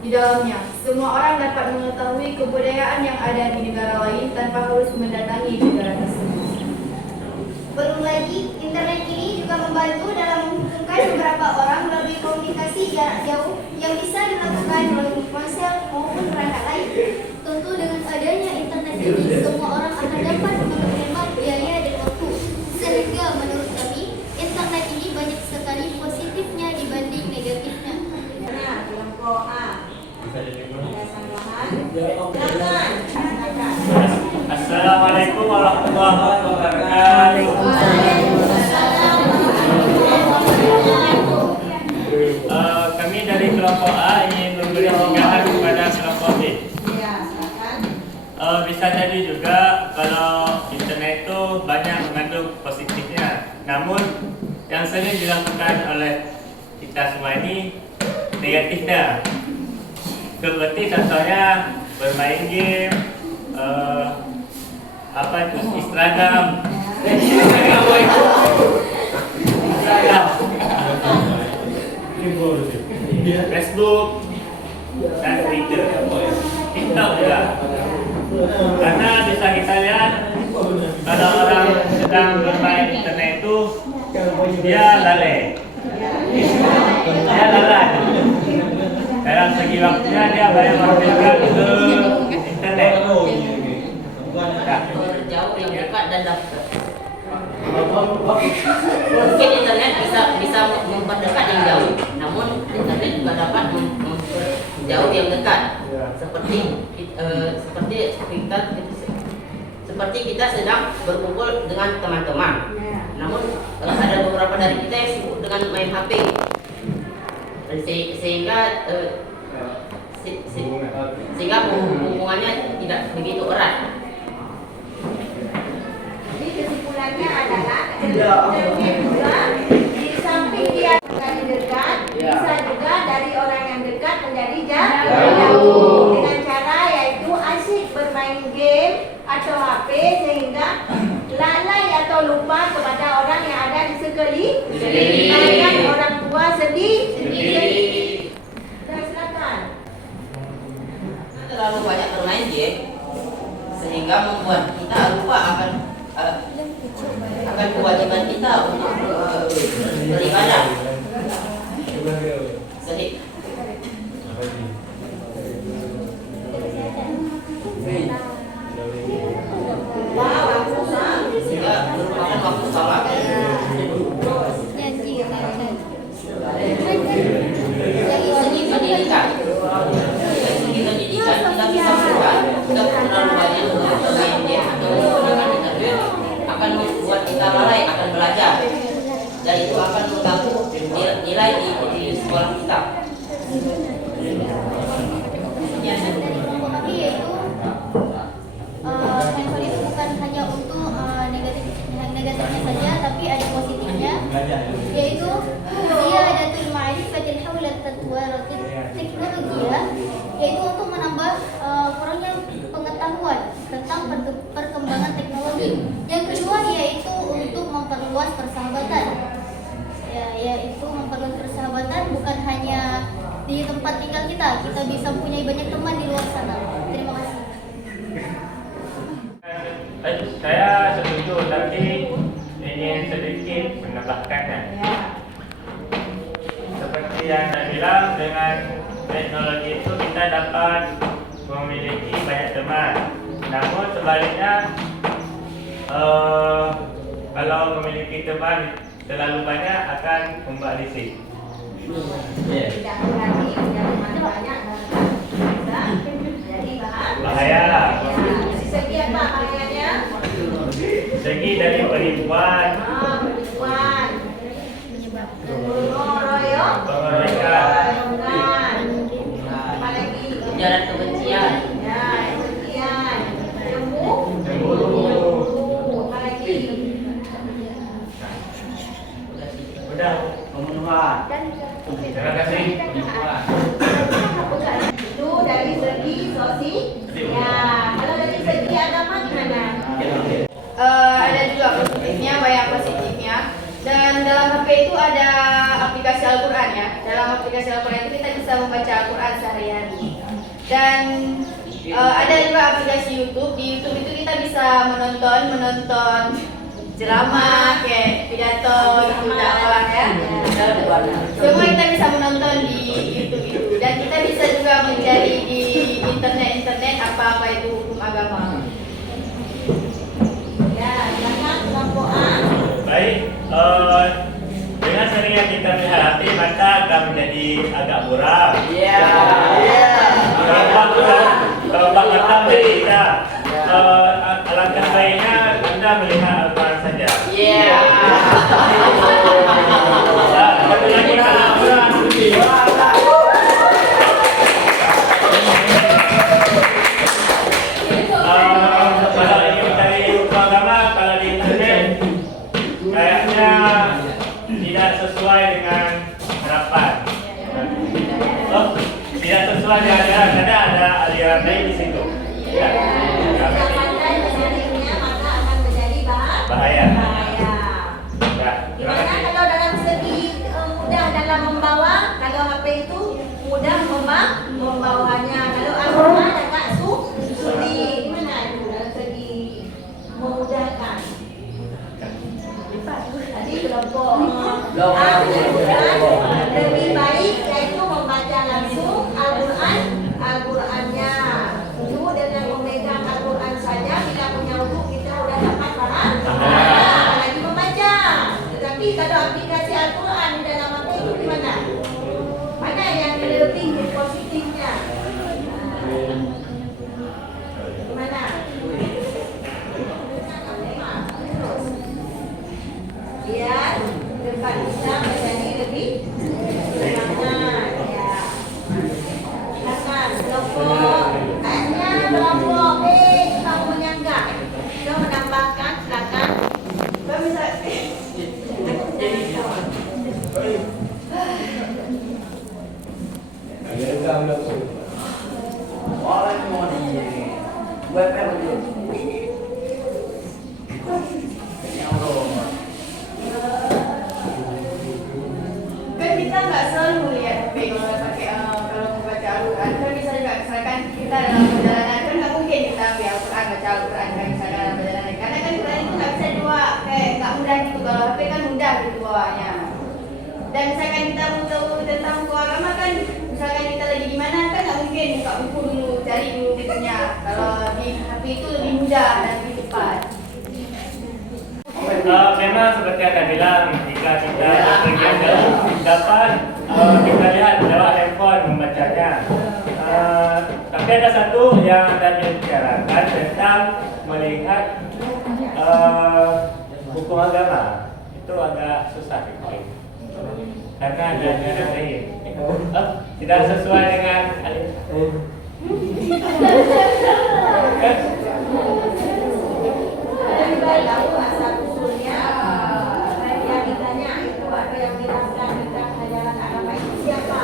di dalamnya. Semua orang dapat mengetahui kebudayaan yang ada di negara lain tanpa harus mendatangi negara tersebut. Belum lagi, internet ini juga membantu dalam menghubungkan beberapa orang melalui komunikasi jarak jauh yang bisa dilakukan melalui ponsel maupun perangkat lain. Tentu dengan adanya internet ini, semua orang akan dapat menghemat biaya dan waktu. Sehingga menurut kami, internet ini banyak sekali positifnya dibanding negatifnya. Nah, kelompok A. Ada sanggahan? Silakan. Assalamualaikum warahmatullahi wabarakatuh. Kami dari kelompok A ingin memberi singgahan kepada kelompok B. Ya, silakan. Bisa jadi juga kalau internet itu banyak mengandung positifnya. Namun yang sering dilakukan oleh kita semua ini negatifnya. Seperti contohnya bermain game, Instagram, Facebook, dan Twitter, TikTok juga. Karena bisa kita lihat kalau orang sedang bermain internet itu dia lalai, dia lalai. Dalam segi waktunya dia banyak menghabiskan ke internet. Jauh yang dekat dan dekat. Mungkin internet bisa memperdekat yang jauh, namun internet juga dapat memperjauh yang dekat. Seperti kita sedang berkumpul dengan teman-teman. Namun ada beberapa dari kita yang sibuk dengan main HP. Sehingga hubungannya tidak begitu erat. Jadi kesimpulannya adalah internet juga di samping dia menjadi dekat, bisa juga dari orang yang dekat menjadi jauh dengan cara yaitu asyik bermain game atau HP sehingga lalai atau lupa kepada orang yang ada di sekeliling, bahkan orang tua sendiri. Silakan. Terlalu banyak bermain game sehingga membuat kita lupa akan kewajiban kita untuk beribadah. Sehingga merupakan waktu salat. Segi pendidikan. Kita bisa berubah. Kita terlalu banyak bermain game atau menggunakan internet akan membuat kita lalai akan belajar, dan itu akan mengganggu nilai di sekolah kita. Dari kelompok kami yaitu handphone itu bukan hanya untuk negatifnya saja, tapi ada positifnya, yaitu ziyadatul ma'rifatil hawla tatwaratil teknologiya, yaitu untuk menambah kurangnya pengetahuan tentang perkembangan teknologi. Yang kedua yaitu untuk memperluas persahabatan. Yaitu memperluas persahabatan bukan hanya di tempat tinggal kita bisa mempunyai banyak teman di luar sana. Terima kasih. Saya setuju, tapi ingin sedikit menambahkannya. Seperti yang saya bilang, dengan teknologi itu kita dapat memiliki banyak teman. Namun sebaliknya, kalau memiliki teman terlalu banyak akan membuat risih. Tidak berarti teman banyak bisa jadi Bahaya. Segi apa bahayanya? Segi dari penipuan, Penipuan, pengeroyokan, apalagi Ujaran kebencian, kebencian, cemburu. apalagi Udah, pembunuhan. Terima kasih. itu dari segi sosial. Kalau dari segi agama gimana? Ada juga positifnya, banyak positifnya. Dan dalam HP itu ada aplikasi aplikasi Al-Quran ya. Dalam aplikasi Al-Quran itu kita bisa membaca Al-Quran sehari-hari. Dan ada juga aplikasi YouTube. Di YouTube itu kita bisa menonton ceramah, kayak pidato, gitu, dakwah ya. Semua kita bisa menonton di YouTube itu. Dan kita bisa juga mencari di internet apa itu hukum agama. Ya, silakan kelompok A. Baik, dengan seringnya kita melihat HP, mata akan menjadi agak buram. Kelompok mata menjadi hitam. Alangkah baiknya Anda melihat Al-Quran saja. Satu lagi kalau ingin mencari hukum agama, kalau di internet kayaknya tidak sesuai dengan harapan. Tidak sesuai dengan aliran, karena ada aliran lain di situ. Ya. Pandai menyaringnya maka akan menjadi Bahaya. bahaya. Ya, terima Gimana kasih. kalau dalam segi mudah dalam membawa, kalau HP itu mudah membawanya. Kalau Al-Quran agak sulit. Gimana itu dalam segi memudahkan? Tadi kelompok A menyebutkan lebih baik yaitu membaca langsung Al-Qurannya. Itu dengan memegang Al-Quran saja bila punya wudhu kita sudah dapat apalagi membaca. Tetapi kalau aplikasi Al-Quran di dalam HP itu gimana? Mana yang lebih positifnya? Gimana? Terus. Biar debat kita menjadi lebih semangat ya. Silakan kelompok A-nya kelompok B kita mau menyanggah. Kita menambahkan silakan. Kan kita nggak selalu lihat HP kalau pakai kalau membaca Al-Quran. Kan bisa juga misalkan kita dalam perjalanan, kan nggak mungkin kita ambil Al-Quran, baca Al-Quran kan misalkan dalam perjalanan. Karena kan Quran itu nggak bisa dibawa, kayak nggak mudah gitu. Kalau HP kan mudah gitu bawanya. Dan misalkan kita mau tahu tentang hukum agama kan, misalkan kita lagi di mana kan nggak mungkin buka buku dulu, cari dulu bukunya. Kalau di HP itu lebih mudah dan lebih cepat. Memang seperti yang Anda bilang, jika kita berpergian jauh, dapat kita lihat lewat handphone membacanya. Tapi ada satu yang Anda bicarakan tentang melihat hukum agama. Itu agak susah diklik. Karena ada ajaran lain. Tidak sesuai dengan Lebih baik tahu asal usulnya. Yang ditanya itu ada yang menjelaskan tentang ajaran agama itu siapa?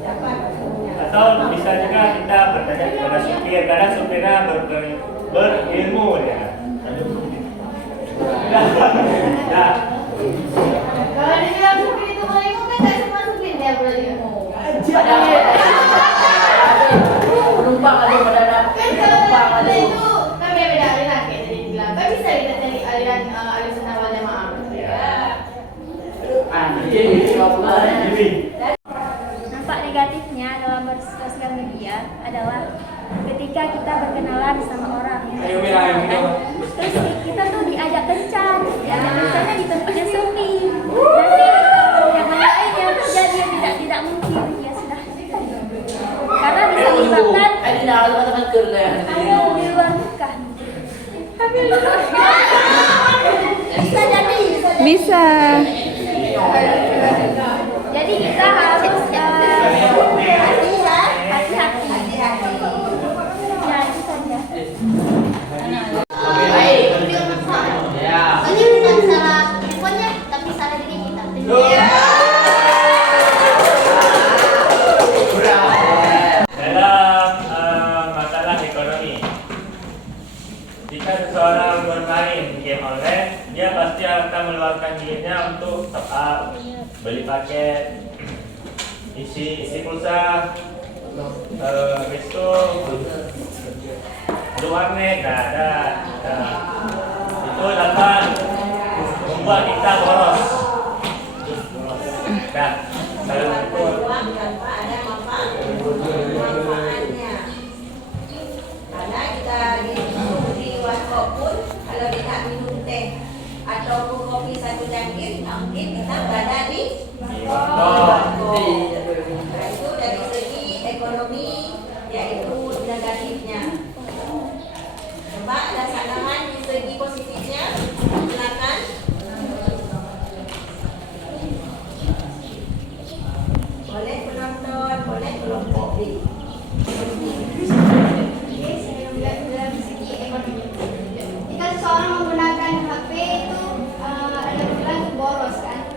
Siapa maksudnya? atau bisa juga kita bertanya kepada supir, karena supirnya berilmu ya. Nah, Kalau dibilang supir itu berilmu kan nggak semua supir dia berilmu. Penumpang ada pada Kan kalau dalam kita itu kan beda aliran kayak tadi bilang. Kan bisa kita cari aliran Ahlussunnah wal Jamaah. Dampak negatifnya dalam bersosial media adalah ketika kita berkenalan sama orang terus kita tuh diajak kencan di tempat yang sepi, nanti yang lainnya jadi tidak mungkin ya sudah, karena bisa menyebabkan hamil di luar nikah. Bisa jadi. Bisa. Jadi kita harus hati-hati. Ya, itu saja. Soalnya bukan salah handphonenya, tapi salah diri kita. dalam masalah ekonomi, jika seseorang bermain game online, dia pasti akan meluangkan dirinya untuk top up, beli pakai isi pulsa, itu warnet, ada. Itu dapat membuat kita boros. Dan Ada uang tanpa ada manfaatnya. Karena kita di warkop pun kalau tidak minum teh ataupun kopi satu cangkir, mungkin kita berada di warkop. Nah, itu dari segi ekonomi yaitu negatifnya. Coba ada sandaran di segi positifnya, silakan. Boleh penonton, boleh kelompok B. Dalam segi ekonomi, jika seseorang menggunakan HP itu ada bilang boros kan,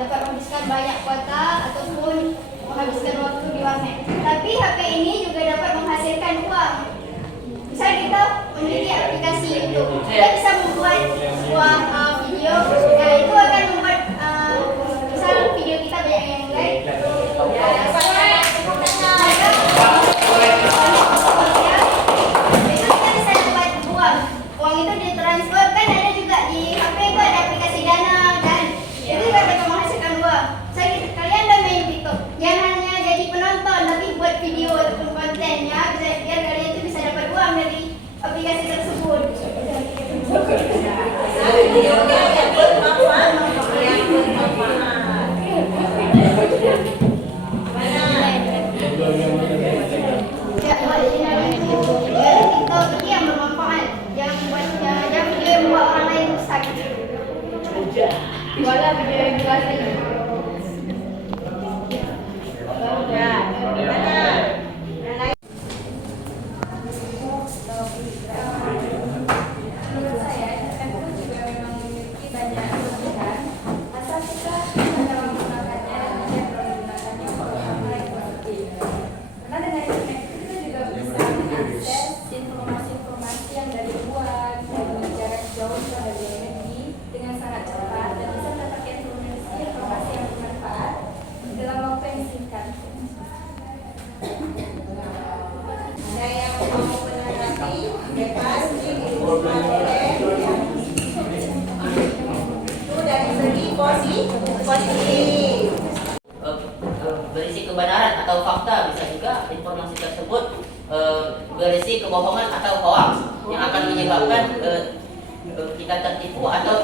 dapat menghabiskan banyak kuota ataupun menghabiskan waktu di warnet. Tapi HP ini juga dapat menghasilkan uang. Misal kita memiliki aplikasi YouTube, kita bisa membuat sebuah video. Nah, itu akan membuat misal video kita banyak yang like. Uang itu ditransfer, kan ada juga di HP itu ada aplikasi Dana kan, itu juga dapat menghasilkan uang. Kalian udah main TikTok, jangan hanya jadi penonton tapi buat video ataupun kontennya, biar kalian itu bisa dapat uang dari aplikasi tersebut. Videonya yang bermanfaat, yang bermanfaat. Mana? Ya, buat channel itu dari TikTok itu yang bermanfaat, jangan video yang membuat orang lain rusak. Wala video yang jelas ini. Ya, mana? Yang lain? Menurut saya, handphone juga memang memiliki banyak kelebihan. Asal kita dalam menggunakannya dan menggunakannya untuk hal yang positif. Karena dengan internet kita juga bisa mengakses informasi-informasi yang dari luar, dari jarak jauh atau dari luar negeri dengan sangat cepat dan bisa mendapatkan informasi yang bermanfaat dalam waktu yang singkat. Ada yang mau menanggapi? Bebas, dibutuhkan oleh itu dari segi positif. Berisi kebenaran atau fakta, bisa juga informasi tersebut berisi kebohongan atau hoax yang akan menyebabkan kita tertipu atau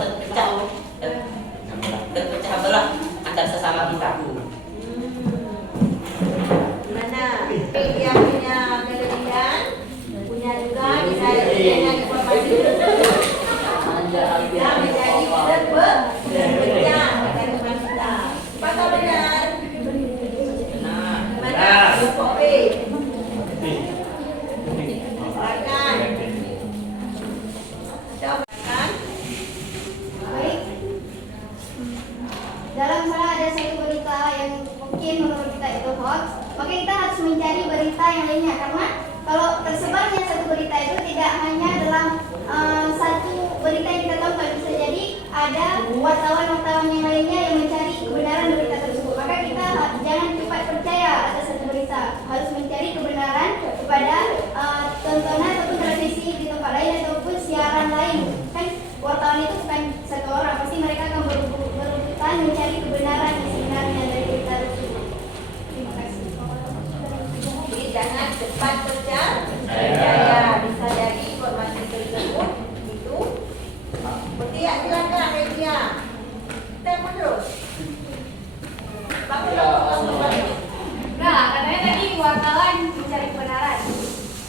terpecah belah antar sesama kita. Mana? Yang punya kelebihan, punya juga bisa dengan informasi tersebut. Kita menjadi terpecah dengan teman kita. Apakah benar? Mana? Kelompok B. Silakan. Coba. Baik. Dalam salah ada satu berita yang mungkin menurut kita itu hoax, maka kita harus mencari berita yang lainnya, karena kalau tersebarnya satu berita itu tidak hanya dalam satu berita yang kita tonton, bisa jadi ada wartawan-wartawan yang lainnya yang mencari kebenaran berita tersebut. Maka kita jangan cepat percaya atas satu berita, harus mencari kebenaran kepada tontonan ataupun televisi di tempat lain ataupun siaran lain. Kan wartawan itu bukan satu orang, pasti mereka akan berebutan mencari kebenaran yang sebenarnya dari berita tersebut. Terima kasih. Jadi jangan cepat percaya. Bisa jadi informasi tersebut itu seperti yang silakan media. Telepon terus. Nah, katanya tadi wartawan mencari kebenaran.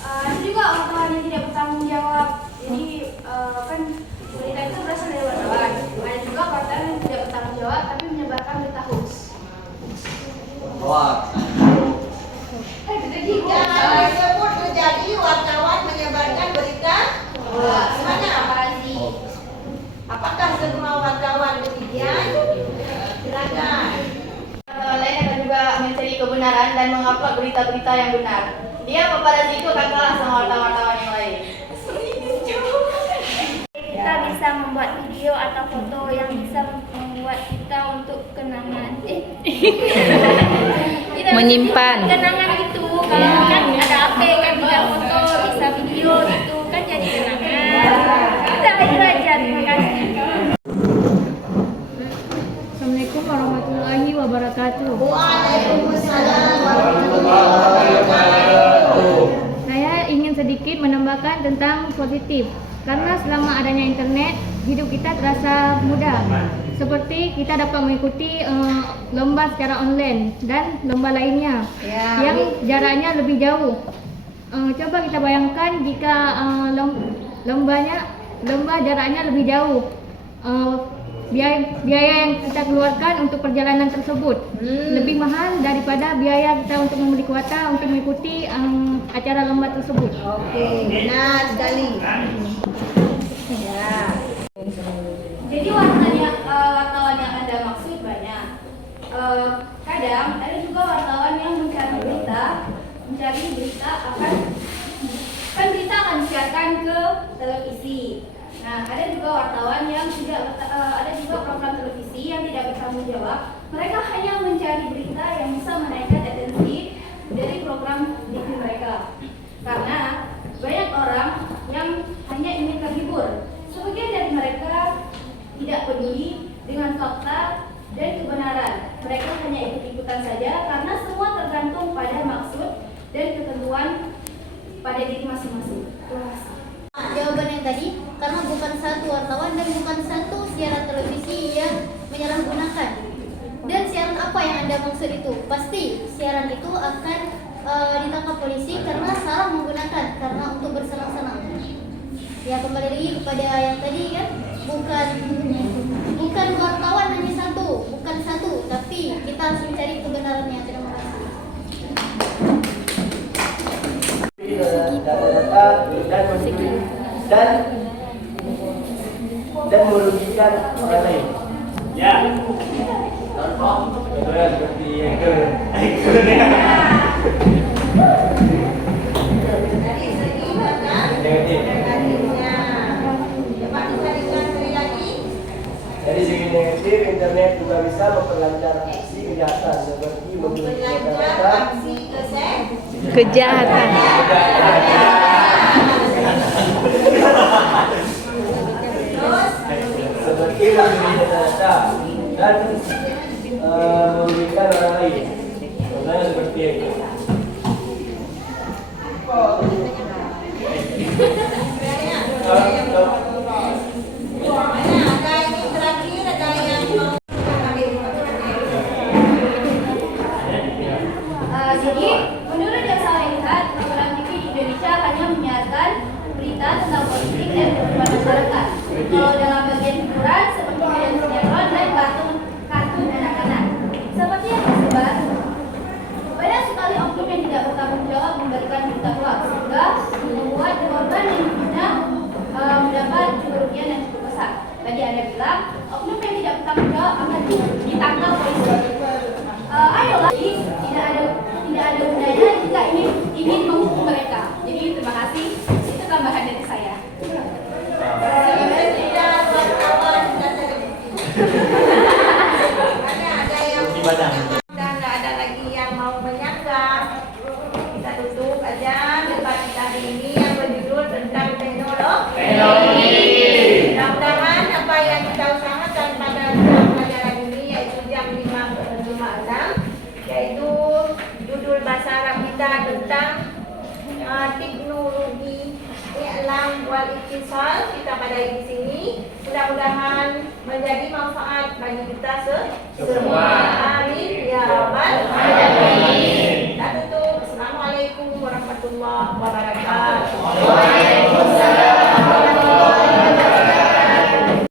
Ada juga wartawan yang tidak bertanggung jawab. Jadi kan berita itu berasal dari wartawan. Ada juga wartawan yang tidak bertanggung jawab tapi menyebarkan berita hoax. Jangan disebut menjadi wartawan menyebarkan berita. Gimana? Apakah semua wartawan demikian? Silakan. Wartawan lain akan juga mencari kebenaran dan mengupload berita-berita yang benar. Dia paparazzi itu akan kalah sama wartawan-wartawan yang lain. kita bisa membuat video atau foto yang bisa membuat kita untuk kenangan. Kita Menyimpan. kenangan itu. Kalau kan ada HP kan bisa foto, bisa video gitu kan jadi kenangan. Kita itu aja. Terima kasih. Assalamualaikum warahmatullahi wabarakatuh. Waalaikumsalam warahmatullahi wabarakatuh. Saya ingin sedikit menambahkan tentang positif. Karena selama adanya internet, hidup kita terasa mudah. Seperti kita dapat mengikuti lomba secara online dan lomba lainnya yang jaraknya lebih jauh. Coba kita bayangkan jika lomba jaraknya lebih jauh. Biaya yang kita keluarkan untuk perjalanan tersebut lebih mahal daripada biaya kita untuk membeli kuota untuk mengikuti acara lomba tersebut. Oke, benar sekali. Ya. Jadi wartawan yang Anda maksud banyak. Kadang ada juga wartawan yang mencari berita akan berita akan disiarkan ke televisi. Nah, ada juga wartawan yang ada juga program televisi yang tidak bertanggung jawab. Mereka hanya mencari berita yang bisa menaikkan atensi dari program TV mereka. Karena banyak orang yang hanya ingin terhibur. Sebagian dari mereka tidak peduli dengan fakta dan kebenaran. Mereka hanya ikut-ikutan saja karena semua tergantung pada maksud dan ketentuan pada diri masing-masing. Terima kasih. Jawaban yang tadi, karena bukan satu wartawan dan bukan satu siaran televisi yang menyalahgunakan. Dan siaran apa yang Anda maksud itu? Pasti siaran itu akan ditangkap polisi karena salah menggunakan, karena untuk bersenang-senang. Ya, kembali lagi kepada yang tadi kan, bukan wartawan hanya bukan satu, tapi kita harus mencari kebenarannya. Terima kasih. Data dan merugikan orang lain. Ya. Contoh seperti yang Dari segi negatifnya. Dapat dicarikan sekali lagi. dari segi negatif, internet juga bisa memperlancar aksi kejahatan seperti Berlancar data, aksi Kejahatan. seperti membeli data dan merugikan orang lain. Contohnya seperti itu. Ada yang terakhir, ada yang mau. Jadi, menurut yang saya lihat, program TV di Indonesia hanya menyiarkan berita tentang politik dan kehidupan masyarakat. Kalau dalam bagian hiburan, seperti film sinetron dan kartun anak-anak. Seperti yang tersebar, banyak sekali oknum yang tidak bertanggung jawab memberikan berita hoax, sehingga membuat korban yang hidupnya mendapat kerugian yang cukup besar. Tadi Anda bilang, oknum yang tidak bertanggung jawab akan ditangkap polisi. Ayolah, tidak ada gunanya jika ingin menghukum mereka. Jadi terima kasih. Itu tambahan dari saya. Tidak wartawan dan televisi. Ada yang dan nggak ada lagi yang mau menyanggah. Kita tutup aja debat kita hari ini yang berjudul tentang teknologi. Mudah-mudahan apa yang kita usahakan pada pelajaran ini yaitu jam 5 ke 5:06, yaitu judul bahasa Arab kita tentang teknologi i'lam wal ittisal, kita pada di sini. Mudah-mudahan menjadi manfaat bagi kita semua. Amin ya rabbal alamin. Kita tutup. Assalamualaikum warahmatullahi wabarakatuh.